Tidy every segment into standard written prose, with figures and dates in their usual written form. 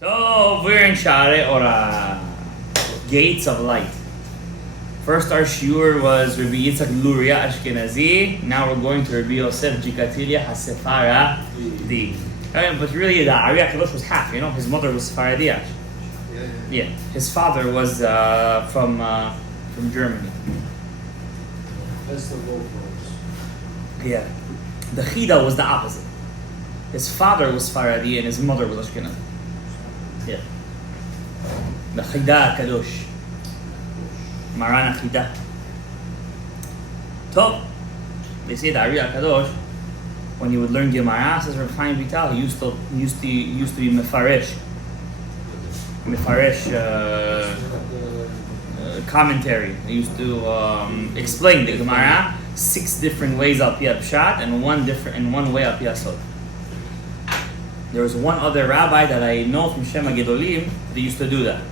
So we're in Sharei Orah, Gates of Light. First our shiur was Rabbi Yitzchak Luria Ashkenazi. Now we're going to Rabbi Yosef Jikatilia Hasefaradi. But really the Ariya Kadosh was half, his mother was Sephardi. Yeah. His father was from Germany. That's the low Yeah. The Chida was the opposite. His father was Sephardi and his mother was Ashkenazi. Yeah. The Chida Kadosh. Maran Chida. Top. They say the Ariya Kadosh, when he would learn Gemara, says Rav Chaim Vital, he used to be Mefarish commentary. He used to explain the Gemara 6 different ways al pi pshat and one way al pi sod. There was one other rabbi that I know from Shema Gedolim that used to do that.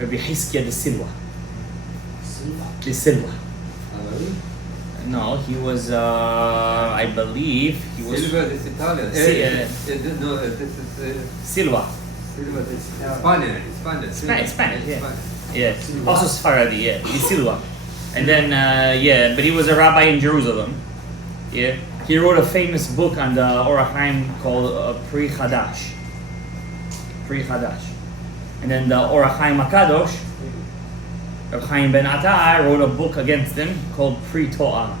Rabbi Hiskia de Silva. De Silva. No, he was, I believe, he was... Silva is Italian. No, this is... Silva. Silva is Spanish. Spanish, yeah. Yeah, also Sephardi, yeah. De Silva. And then, but he was a rabbi in Jerusalem. Yeah. He wrote a famous book on the Orah called Pri Chadash. And then the Orah HaKadosh, Rav Chaim ben Attai, wrote a book against him called Pri To'ah.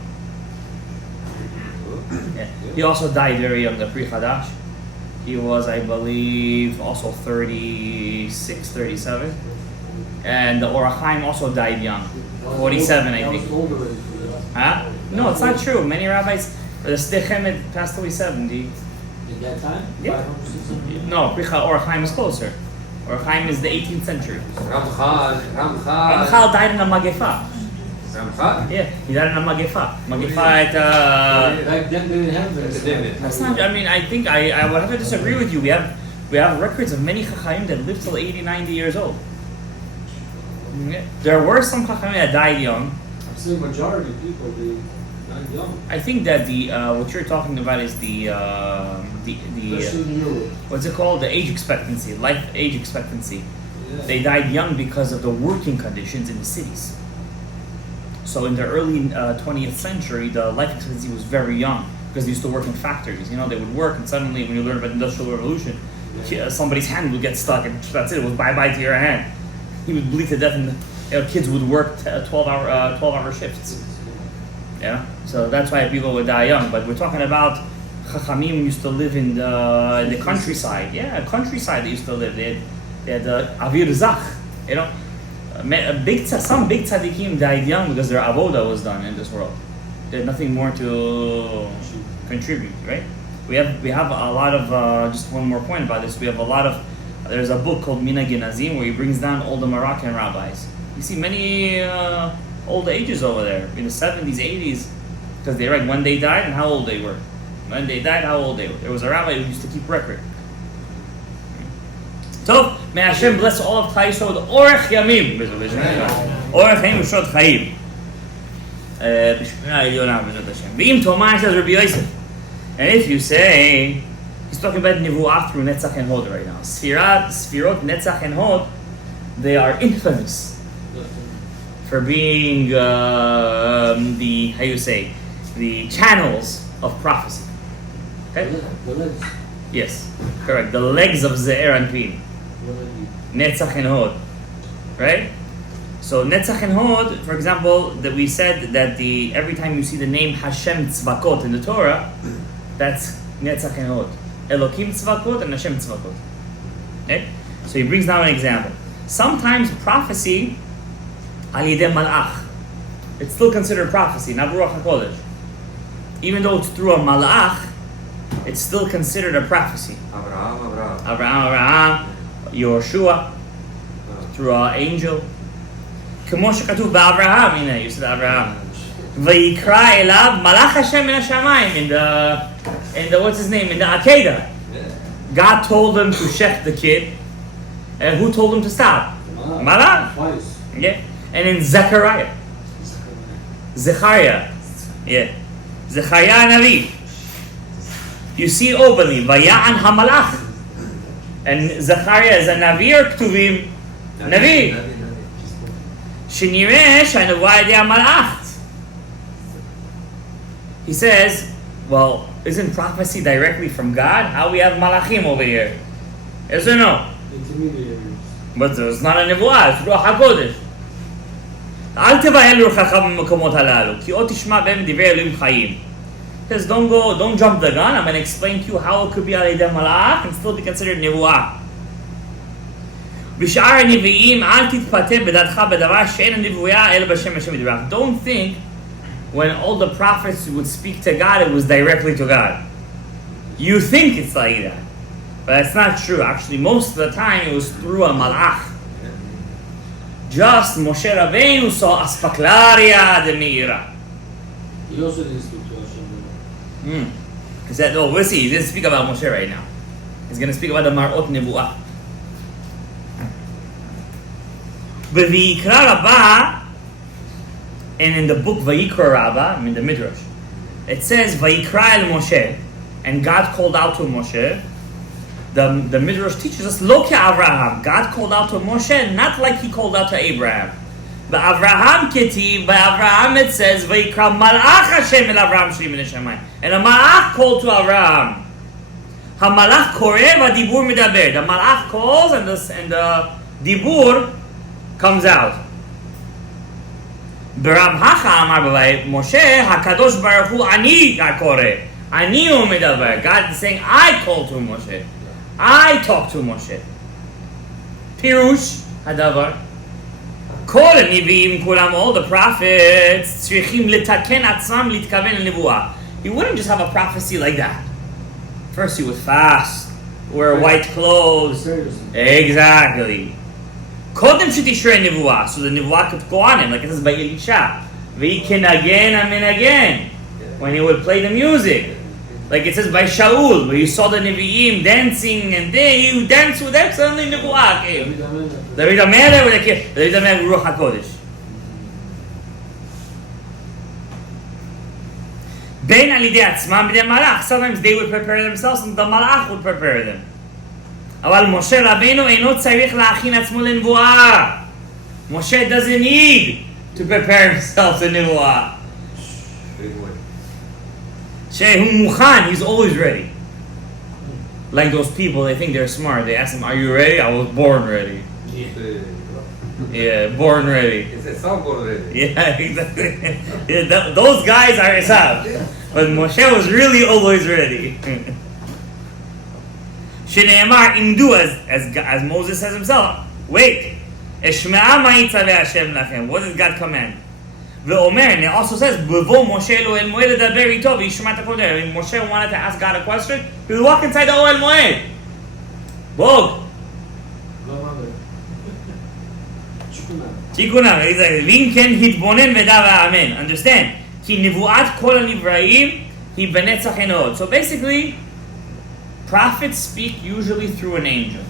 Yeah. He also died very young, the Pri Chadash. He was, I believe, also 36, 37. And the Orah Chaim also died young, 47, I think. Huh? No, it's not true. Many rabbis, the Stechem passed away 70. In that time? Yeah. 500, 600? No, Orah Chaim is closer. Orah Chaim is the 18th century. Ramchal died in a Magefa. Ramchal? Yeah, he died in a Magefa. Magefa at... Back then they didn't have this. That's not... I mean, I think I would have to disagree with you. We have records of many Chachayim that lived till 80, 90 years old. Yeah. There were some Chachayim that died young. I'm saying majority of people, they not young. I think that the what you're talking about is the Especially in Europe. what's it called? The age expectancy, life age expectancy. Yeah. They died young because of the working conditions in the cities. So in the early 20th century, the life expectancy was very young because they used to work in factories. They would work, and suddenly when you learn about the Industrial Revolution, somebody's hand would get stuck, and that's it. It was bye-bye to your hand. He would bleed to death, and kids would work 12-hour shifts. Yeah, so that's why people would die young. But we're talking about Chachamim used to live in the countryside. Yeah, countryside they used to live. They had Avir Zach. Some big tzaddikim died young because their avoda was done in this world. They had nothing more to contribute, right? We have a lot of just one more point about this. We have a lot of. There's a book called Mina Genazim where he brings down all the Moroccan rabbis. You see many old ages over there in the 70s, 80s, because they write when they died and how old they were. When they died, how old they were. There was a rabbi who used to keep record. So, may Hashem bless all of Klal Yisrael with Orech Yamim. Orech Yamim Shod Chaim. V'im Tomar says Rabbi Yosef. And if you say, he's talking about Nevuah through Netzach and Hod right now. Sfirot, Netzach and Hod, they are infamous for being the channels of prophecy. Okay? The legs. Yes, correct. The legs of Ze'er Anpin. Netzach and Hod. Right? So Netzach and Hod, for example, that we said that every time you see the name Hashem Tzvakot in the Torah, that's Netzach and Hod. Elokim Tzvakot and Hashem Tzvakot. Okay? So he brings down an example. Sometimes prophecy Al Yidei Malach. It's still considered prophecy, not Ruach HaKodesh. Even though it's through a Malach, it's still considered a prophecy. Abraham, Yehoshua, through an angel. K'mo shekatuv ba'Avraham, you said Abraham. Vayikra elav Malach Hashem min hashamayim in the what's his name, in the Akedah. God told him to shech the kid, and who told him to stop? Malach. Twice. Yeah. And in Zechariah. Yeah. Zechariah Navi. You see openly, Vaya'an HaMalach. And Zechariah is a Navi or Ktuvim? Navi. שנראה שהנבואה על ידי המלאך. He says, well, isn't prophecy directly from God? How we have malachim over here? Yes or no? Intermediaries. But it's not a נבואה, it's רוח הקודש. אל תבהל רוחך במקומות הללו, כי עוד תשמע בהם דברי אלוהים חיים. He says, don't jump the gun. I'm going to explain to you how it could be על ידי מלאך and still be considered נבואה. בשאר הנביאים אל תתפתה בדעתך בדבר שאין הנבואה אלא בשם השם יתברך. Don't think when all the prophets would speak to God, it was directly to God. You think it's like that, but that's not true. Actually, most of the time it was through a malach. Just Moshe Rabbeinu saw Aspaklaria de Meira. He also didn't speak to Hashem. Is that, we'll see. He didn't speak about Moshe right now. He's going to speak about the Mar'ot Nebu'ah. But Vayikra Rabbah, and in the book Vayikra Rabbah, in the Midrash, it says Vayikra el Moshe, and God called out to Moshe. The Midrash teaches us Lo Avraham. God called out to Moshe, not like he called out to Abraham. But Avraham Ketiv, by Avraham it says Vayikra Malach Hashem el Avraham Shri min Hashemayim, and a Malach called to Avraham. HaMalach Koreh v'Dibur Medaber. The Malach calls and the Dibur comes out. B'Rab Hacha Amar B'Vay Moshe HaKadosh Baruch Hu Ani HaKoreh Ani Hu Medaber. God is saying, I call to Moshe, I talk to Moshe. Pirush Hadavar Kol HaNevi'im Kulam, all the prophets Tzrichim Letaken Atzmam Litkaven Levuah. You wouldn't just have a prophecy like that. First you would fast, wear white clothes. Exactly. קודם שתשרה נבואה, so the נבואה could go on him, like it says by Elisha. V'yikenagin amenagin, when he would play the music. Like it says by Shaul, where you saw the Nevi'im dancing, and then you dance with them, suddenly נבואה came. David HaMelech, David HaMelech with Ruach HaKodesh. בין על ידי עצמם בידי מלאך, sometimes they would prepare themselves, and the malach would prepare them. אבל משה רבינו אינו צריך להכין עצמו לנבואה. Moshe doesn't need to prepare himself to נבואה. שהוא מוכן, he's always ready. Like those people, they think they're smart. They ask him, are you ready? I was born ready. Yeah, born ready. It's all born ready. Yeah, exactly. Yeah, those guys are Esav. But Moshe was really always ready. שנאמר, עמדו, as Moses says himself, wait, אשמעה מה יצווה השם לכם. What does God command? ואומר, and it also says, בבוא משה לו אל מועד לדבר איתו וישמע את הקודם. When Moshe wanted to ask God a question, he would walk inside the Ohel Moed. בוא. תיקונה, ואם כן, התבונן ודע ואמן. Understand? כי נבואת כל הנבראים היא בנצח אין עוד. So basically, prophets speak usually through an angel.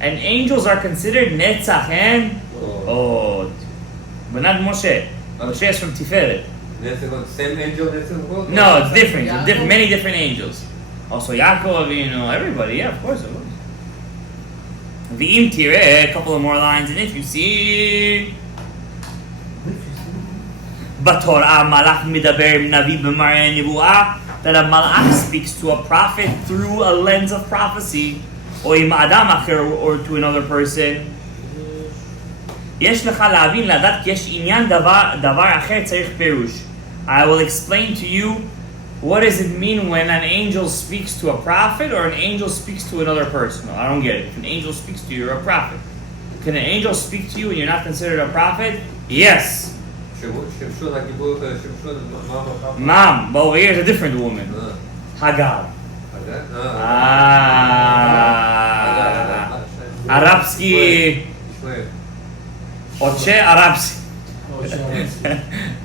And angels are considered netzach and od. But not Moshe. Moshe is from Tiferet. Same angel that's in the world? No, it's different. Many different angels. Also Yaakov, everybody. Yeah, of course it was. V'im tireh, a couple of more lines. And if you see... Batorah malach midaber navi b'mareh nevuah, that a malach speaks to a prophet through a lens of prophecy, or im adam acher, or to another person. יש לך להבין לדעת כי יש עניין דבר אחר צריך פירוש. I will explain to you what does it mean when an angel speaks to a prophet or an angel speaks to another person. I don't get it. If an angel speaks to you, you're a prophet. Can an angel speak to you and you're not considered a prophet? Yes. Mom, but over here is a different woman. Hagar. Arabski. Oche Arabski.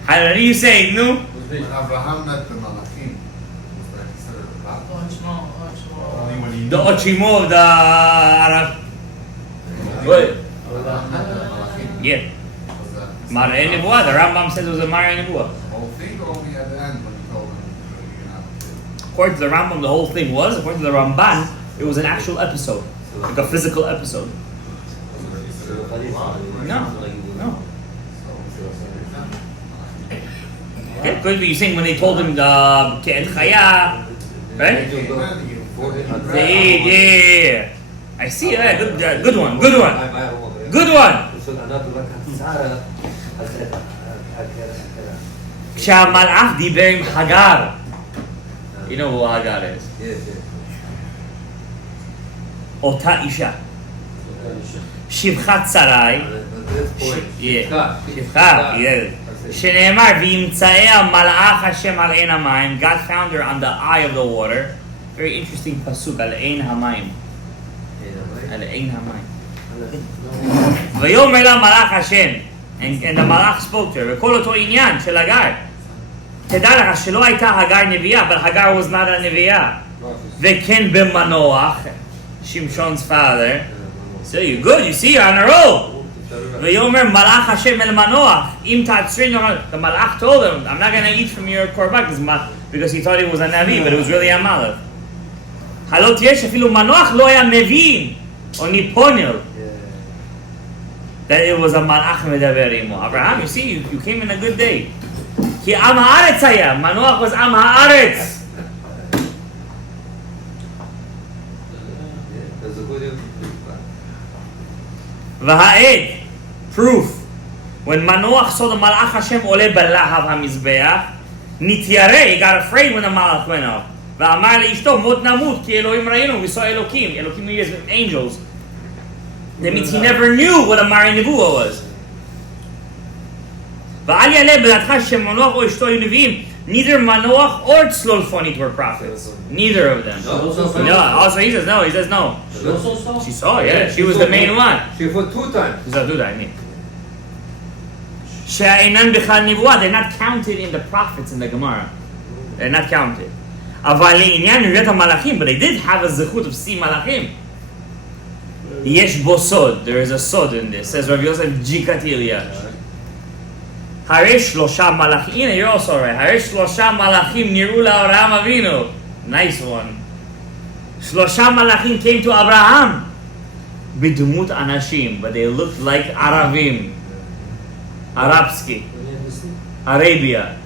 How do you say it, no? When Abraham met the Malachim, was that considered a prophet? The Ochimo of the Arab. What? Yeah. Mar'eh Nebuah. The Rambam says it was a Mar'eh Nebuah. The whole thing, or only at the end when he told him, According to the Rambam, the whole thing was. According to the Ramban, It was an actual episode, like a physical episode. No. Okay, good. But you saying when they told him Ke'et Chaya, right? Yeah. I see. Yeah, good one. Good one. כשהמלאך דיבר עם הגר. You know who Hagar is. אותה אישה. שפחת שרי. שפחה. שנאמר וימצאיה מלאך השם על עין המים. God found her on the eye of the water. Very interesting pasuk על עין המים. על עין המים. ויאמר לה מלאך השם. And the malach spoke to her. וכל אותו עניין של הגר. תדע לך שלא הייתה הגר נביאה, but Hagar was not a נביאה. וכן במנוח, Shimshon's father. So you're good, you see, you're on a roll. ויאמר מלאך השם אל מנוח, אם תעצרין, the malach told him, I'm not going to eat from your korban, because he thought he was a navi, but it was really a malach. הלא תהיה שאפילו מנוח לא היה מבין, או ניפונל. That it was a malach medaber imo. Abraham, you see, you came in a good day. Ki am haaretz haya. Manoach was am haaretz. V'ha'ed, proof. When Manoach saw the malach Hashem ole balahav hamizbeach, nityare, he got afraid when the malach went up. V'amar leishto mot namut ki Elohim ra'inu. We saw Elohim. Elohim is angels. That means he never knew what a Mari Nevuah was. Neither Manoach or Tzlolfonit were prophets. Neither of them. No, also he says no. She saw, yeah. She was the main one. She fought 2 times. She saw 2 times, they're not counted in the prophets in the Gemara. They're not counted. But they did have a zechut of see malachim. Yesh bo sod. There is a sod in this. Says Rav Yosef Jikatilya. Harish shlosha malachim. You're also right. Harish shlosha malachim niru la'Avraham Avinu. Nice one. Shlosha malachim came to Abraham. Bidumut anashim, but they looked like Aravim. Arabski. Arabia.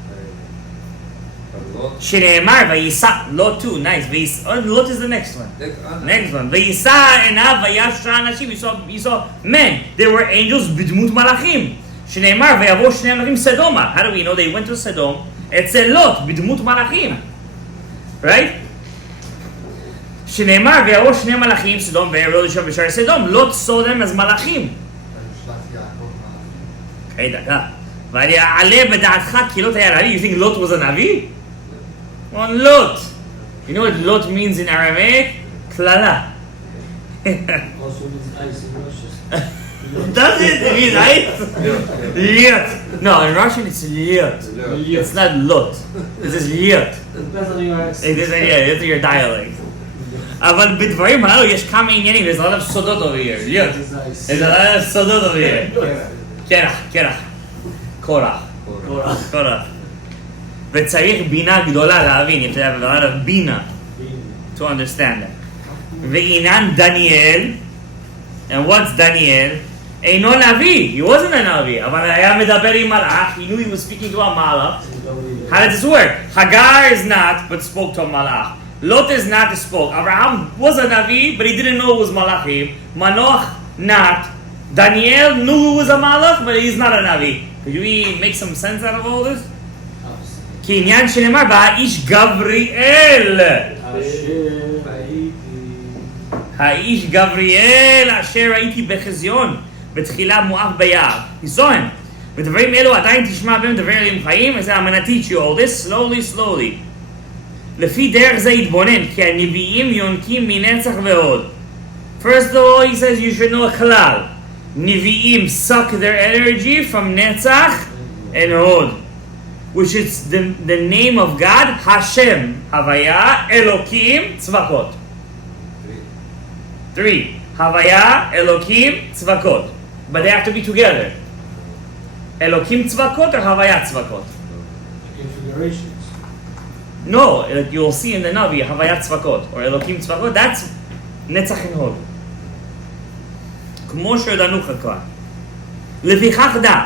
Shneimar vayisa Lot 2. Nice. Lot is the next one. Next one. Vayisa enav vayashra anashim. You saw men. They were angels bidmut malachim. Shneimar vayavo shnei malachim Sedoma. How do we know they went to Sodom? It's a Lot bidmut malachim. Right? Shneimar vayavo shnei malachim Sodom vayavo lishav v'shar Sodom. Lot saw them as malachim. Okay, daka. Vayale b'da'atcha ki Lot haya navi. You think Lot was a navi? On Lot. You know what Lot means in Aramaic? Klala. Also means ice in Russian. Does it? It means ice? Liot. No, in Russian it's liot. It's not Lot. This is liot. Depends on your accent. It is, yeah, it's your dialect. אבל בדברים הללו יש כמה עניינים. There's a lot of sodot over here. ליot. There's a lot of sodot over here. קרח. קורח. וצריך בינה גדולה להבין, you have to have a lot of בינה to understand that. ועניין דניאל, and what's Daniel? אינו נביא, he wasn't a נביא, אבל היה מדבר עם מלאך, he knew he was speaking to a malach. How does this work? Hagar is not, but spoke to a malach. Lot is not, spoke. Abraham was a navi, but he didn't know it was malachim. Manoach, not. Daniel knew it was a malach, but he's not a navi. Could we make some sense out of all this? כי עניין שנאמר והאיש גבריאל האיש גבריאל אשר ראיתי בחזיון בתחילה מואף ביער. He saw him. ודברים אלו עדיין תשמע בהם דבר אלים חיים. וזה I'm gonna teach you all this slowly. לפי דרך זה יתבונן כי הנביאים יונקים מנצח ועוד. First of all he says you should know a כלל. נביאים suck their energy from נצח and עוד, which is the name of God, Hashem, Havaya, Elokim, Tzvakot. 3. Havaya, Elokim, Tzvakot. But they have to be together. Elokim Tzvakot or Havaya Tzvakot? Configurations. No, you'll see in the Navi, Havaya Tzvakot or Elokim Tzvakot. That's נצח אין הוד. כמו שידענוך כבר. לפיכך דע,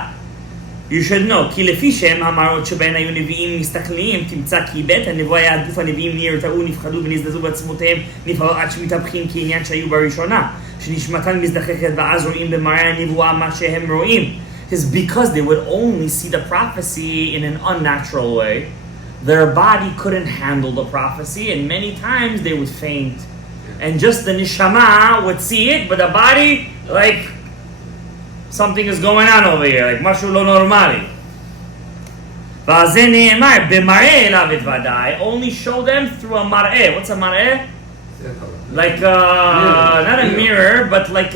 you should know, כי לפי שם המראות שבהן היו נביאים מסתכליים, תמצא כי בית הנבואה היה גוף הנביאים נרתעו, נפחדו ונזדזו בעצמותיהם, נפעלו עד שמתהפכים כעניין שהיו בראשונה, שנשמתן מזדחכת ואז רואים במראה הנבואה מה שהם רואים. Is because they would only see the prophecy in an unnatural way. Their body couldn't handle the prophecy, and many times they would faint. And just the neshama would see it, but the body, like, something is going on over here, like, משהו לא נורמלי. ועל זה נאמר, במראה אליו אתוודאי, only show them through a מראה. What's a מראה? Like, not a mirror, but like,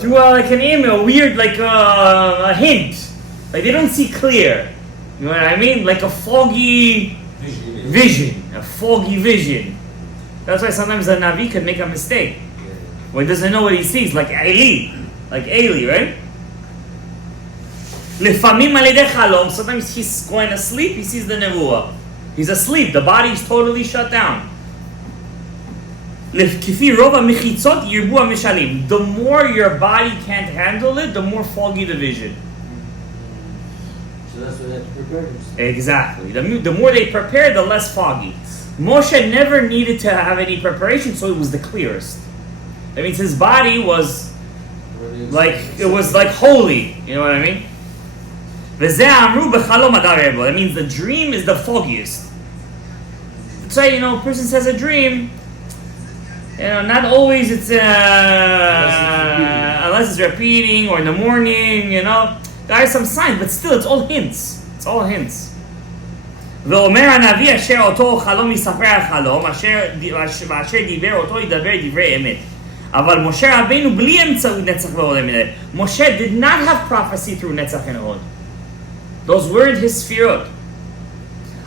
through like an image, a weird, like a hint. Like they don't see clear. You know what I mean? Like a foggy vision. A foggy vision. That's why sometimes a Navi could make a mistake. When he doesn't know what he sees. Like Eli. Like Eli, right? לפעמים על ידי חלום, sometimes he's going to sleep, he sees the nevuah. He's asleep, the body is totally shut down. כפי רוב המחיצות ירבו המשלים. The more your body can't handle it, the more foggy the vision. So that's what they have to prepare themselves. Exactly. The more they prepare, the less foggy. Moshe never needed to have any preparation, so it was the clearest. That means his body was like, it was like holy. You know what I mean? וזה אמרו בחלום הדר רבו. That means the dream is the foggiest. So, you know, a person says a dream, you know, not always it's unless it's repeating or in the morning, you know. There are some signs, but still it's all hints. It's all hints. ואומר הנביא אשר אותו חלום יספר החלום, אשר דיבר אותו ידבר דברי אמת. אבל משה רבינו בלי אמצעות נצח ועולם. Moshe did not have prophecy through נצח and עוד. Those weren't his ספירות.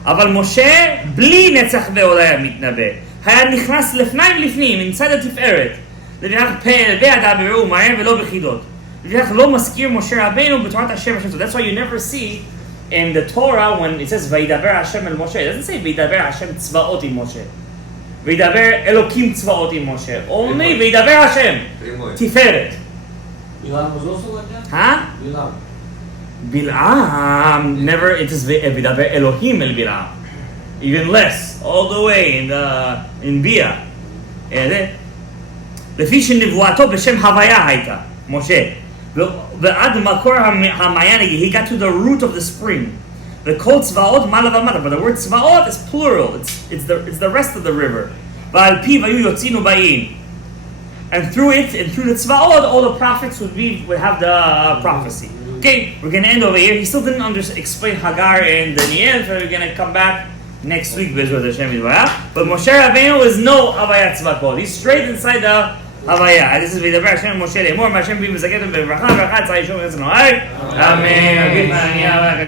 אבל משה בלי נצח ועולם מתנבא. היה נכנס לפנים, inside התפארת. לפיכך פה אל בי אדם בבירור ומראה ולא בחידות. לפיכך לא מזכיר משה רבינו בתורת השם. That's why you never see in the Torah when it says וידבר השם אל משה. It doesn't say וידבר השם צבאות עם משה. וידבר אלוקים צבאות עם משה. Only וידבר השם. תפארת. Bilam was also like that? Huh? Bilam never, it is וידבר אלוהים אל בלעם. Even less, all the way in Bia. לפי שנבואתו בשם הוויה הייתה, משה. ועד מקור המעיין, he got to the root of the spring. וכל צבאות מעלה ומטה, but the word צבאות is plural, it's the rest of the river. ועל פיו היו יוצאים ובאים. And through it, and through the tzvaot, all the prophets would have the prophecy. Okay, we're going to end over here. He still didn't explain Hagar and Daniel, so we're going to come back next week, Bezrat Hashem Yisrael. But Moshe Rabbeinu is no Havayat Tzvakot. He's straight inside the Havaya. This is V'daber Hashem Moshe Lemor, Hashem B'Mizaketem B'Bracha, Bracha Tzai Yishom Yisrael. Amen.